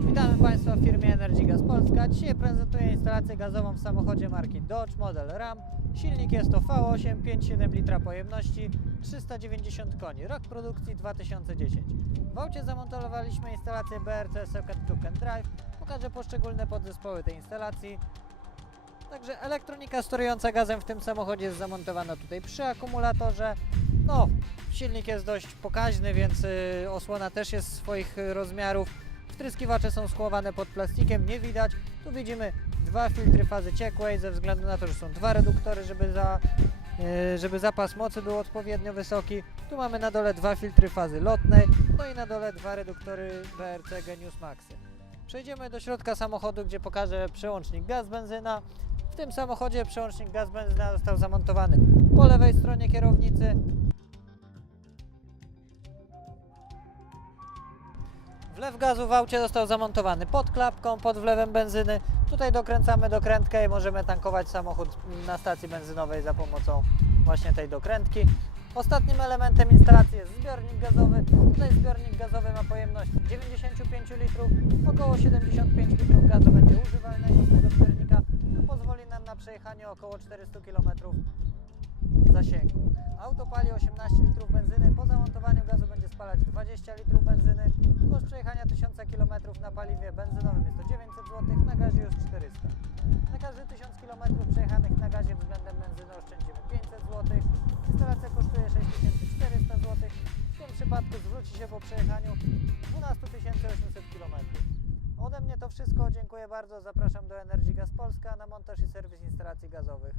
Witamy Państwa w firmie Energy Polska. Dzisiaj prezentuję instalację gazową w samochodzie marki Dodge Model Ram. Silnik jest to V8 5,7 litra pojemności, 390 koni, rok produkcji 2010. W aucie zamontowaliśmy instalację BRC Second Plug and Drive. Pokażę poszczególne podzespoły tej instalacji. Także elektronika sterująca gazem w tym samochodzie jest zamontowana tutaj przy akumulatorze. No, silnik jest dość pokaźny, więc y, osłona też jest swoich y, rozmiarów. Wtryskiwacze są schowane pod plastikiem, nie widać. Tu widzimy dwa filtry fazy ciekłej ze względu na to, że są dwa reduktory, żeby, za, y, żeby zapas mocy był odpowiednio wysoki. Tu mamy na dole dwa filtry fazy lotnej, no i na dole dwa reduktory BRC Genius Maxy. Przejdziemy do środka samochodu, gdzie pokażę przełącznik gaz-benzyna. W tym samochodzie przełącznik gaz-benzyna został zamontowany po lewej stronie kierownicy. Wlew gazu w aucie został zamontowany pod klapką, pod wlewem benzyny. Tutaj dokręcamy dokrętkę i możemy tankować samochód na stacji benzynowej za pomocą właśnie tej dokrętki. Ostatnim elementem instalacji jest zbiornik gazowy. Tutaj zbiornik gazowy ma pojemność 95 litrów. Około 75 litrów gazu będzie używalnego z tego zbiornika. Pozwoli nam na przejechanie około 400 km zasięgu. Auto pali 18 litrów benzyny. Po zamontowaniu gazu będzie spalać 20 litrów benzyny. Koszt przejechania 1000 km na paliwie benzynowym jest to 900 zł, na gazie już 400. Na każdy 1000 km przejechanych na gazie względem benzyny oszczędzimy 500 zł. Instalacja kosztuje 6400 zł. W tym przypadku zwróci się po przejechaniu 12 800 km. Ode mnie to wszystko. Dziękuję bardzo. Zapraszam do Energy Gas Polska na montaż i serwis instalacji gazowych.